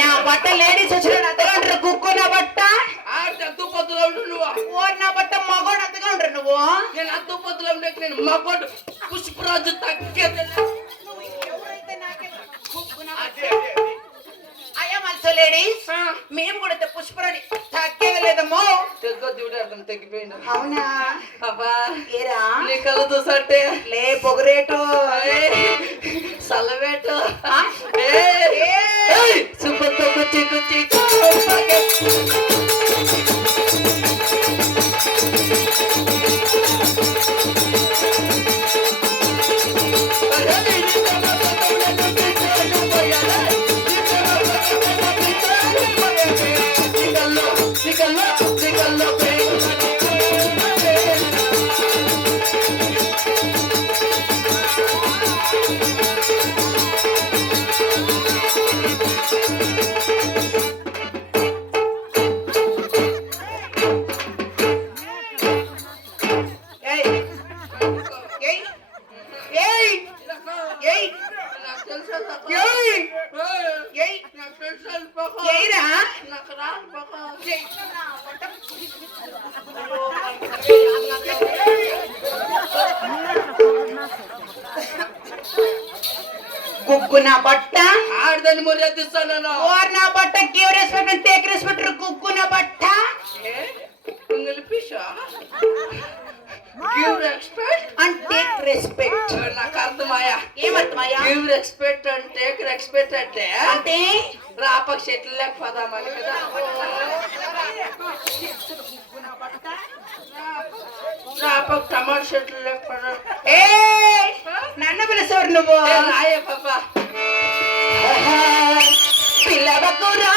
నా బట్ట లేడీస్ వచ్చిన అత్తగా కుక్కు నా బట్ట అద్దుపత్తులో ఉండు నువ్వు. నా బట్ట మగోడు అత్తగా ఉంటారు నువ్వు. నేను అద్దుపత్తులో ఉండే నేను మగోడు పుష్పరాజు తగ్గేది. అయ్యా మల్సో లేడీస్ మేము కూడా పుష్పరాజు తగ్గేది లేదమ్మో. తగ్గిపోయింది. అవునా బాబా ఏరా నీ కళ్ళు చూసంటే లే పొగరేటు సలవేటు కుక్కు నా బట్ట ఆడదాన్ని మర్యాదిస్తాను. నా బట్ట give respect and take respect. కుక్కు నా బట్ట give respect and take respect. నాకు అర్థమయ్యా. ఏమర్థమయ్యా? Give respect and take respect అంటే అంటే రాపక్ చెట్లు లేకపోదామని కదా. రాపక్ టమాటా చెట్లు లేకపోదా. నన్ను పిలిచేవారు నువ్వు రాయే పాప పిల్లవకురా